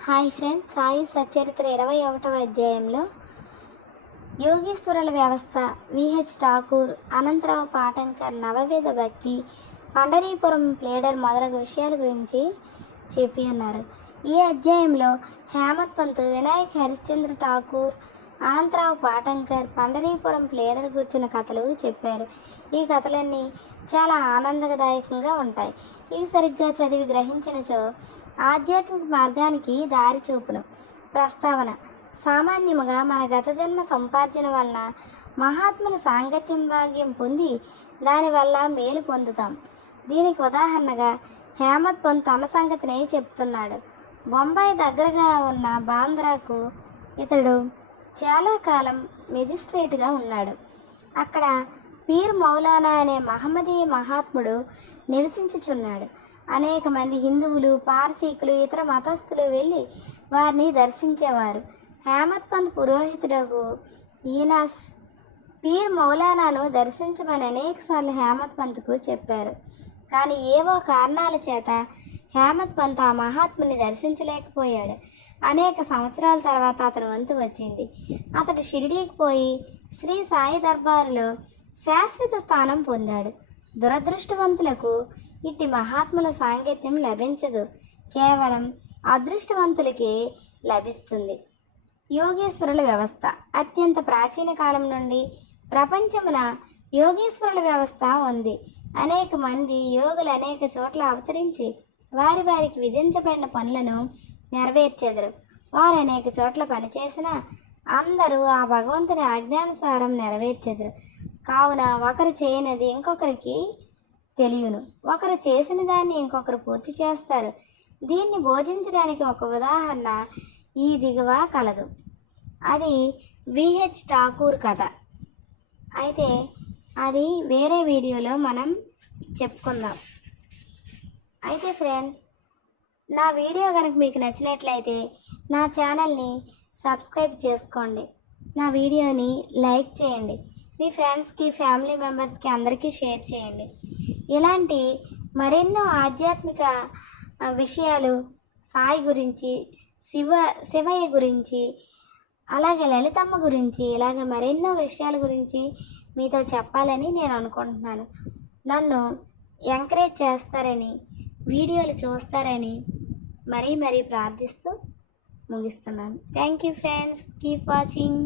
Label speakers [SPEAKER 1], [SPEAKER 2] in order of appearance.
[SPEAKER 1] Hi friends Sai Satcharitra ఇరవై ఒకటవ అధ్యాయంలో యోగేశ్వరుల వ్యవస్థ విహెచ్ ఠాకూర్ అనంతరావు పాటంకర్ నవవేద భక్తి పండరీపురం ప్లేడర్ మొదలగు విషయాల గురించి చెప్పి ఉన్నారు. ఈ అధ్యాయంలో హేమత్ పంత్ వినాయక్ హరిశ్చంద్ర ఠాకూర్ అనంతరావు పాటంకర్ పండరీపురం ప్లేడర్ కూర్చున్న కథలు చెప్పారు. ఈ కథలన్నీ చాలా ఆనందదాయకంగా ఉంటాయి. ఇవి సరిగ్గా చదివి గ్రహించినచో ఆధ్యాత్మిక మార్గానికి దారి చూపును. ప్రస్తావన సామాన్యముగా మన గత జన్మ సంపార్జన వలన మహాత్ముల సాంగత్యం భాగ్యం పొంది దానివల్ల మేలు పొందుతాం. దీనికి ఉదాహరణగా హేమత్ పంత్ తన సంగతినే చెప్తున్నాడు. బొంబాయి దగ్గరగా ఉన్న బాంద్రాకు ఇతడు చాలా కాలం మెజిస్ట్రేట్గా ఉన్నాడు. అక్కడ పీర్ మౌలానా అనే మహమ్మదీ మహాత్ముడు నివసించుచున్నాడు. అనేక మంది హిందువులు పార్సీకులు ఇతర మతస్థులు వెళ్ళి వారిని దర్శించేవారు. హేమత్ పంత్ పురోహితుడకు ఈనాస్ పీర్ మౌలానాను దర్శించమని అనేకసార్లు హేమత్ పంత్కు చెప్పారు. కానీ ఏవో కారణాల చేత హేమత్ పంత్ ఆ మహాత్ముని దర్శించలేకపోయాడు. అనేక సంవత్సరాల తర్వాత అతని వంతు వచ్చింది. అతడు షిరిడీకి పోయి శ్రీ సాయి దర్బారులో శాశ్వత స్థానం పొందాడు. దురదృష్టవంతులకు ఇట్టి మహాత్ముల సాంగత్యం లభించదు. కేవలం అదృష్టవంతులకే లభిస్తుంది. యోగేశ్వరుల వ్యవస్థ అత్యంత ప్రాచీన కాలం నుండి ప్రపంచమున యోగేశ్వరుల వ్యవస్థ ఉంది. అనేక మంది యోగులు అనేక చోట్ల అవతరించి వారి వారికి విధించబడిన పనులను నెరవేర్చెదరు. వారు అనేక చోట్ల పనిచేసిన అందరూ ఆ భగవంతుని ఆజ్ఞానుసారం నెరవేర్చెదరు. కావున ఒకరు చేయనిది ఇంకొకరికి తెలియను. ఒకరు చేసిన దాన్ని ఇంకొకరు పూర్తి చేస్తారు. దీన్ని బోధించడానికి ఒక ఉదాహరణ ఈ దిగువ కలదు. అది విహెచ్ ఠాకూర్ కథ. అయితే అది వేరే వీడియోలో మనం చెప్పుకుందాం. అయితే ఫ్రెండ్స్ నా వీడియో కనుక మీకు నచ్చినట్లయితే నా ఛానల్ని సబ్స్క్రైబ్ చేసుకోండి. నా వీడియోని లైక్ చేయండి. మీ ఫ్రెండ్స్కి ఫ్యామిలీ మెంబర్స్కి అందరికీ షేర్ చేయండి. ఇలాంటి మరెన్నో ఆధ్యాత్మిక విషయాలు సాయి గురించి శివ శివయ్య గురించి అలాగే లలితమ్మ గురించి ఇలాగే మరెన్నో విషయాల గురించి మీతో చెప్పాలని నేను అనుకుంటున్నాను. నన్ను ఎంకరేజ్ చేస్తారని వీడియోలు చూస్తారని మరీ మరీ ప్రార్థిస్తూ ముగిస్తున్నాను. Thank you friends keep watching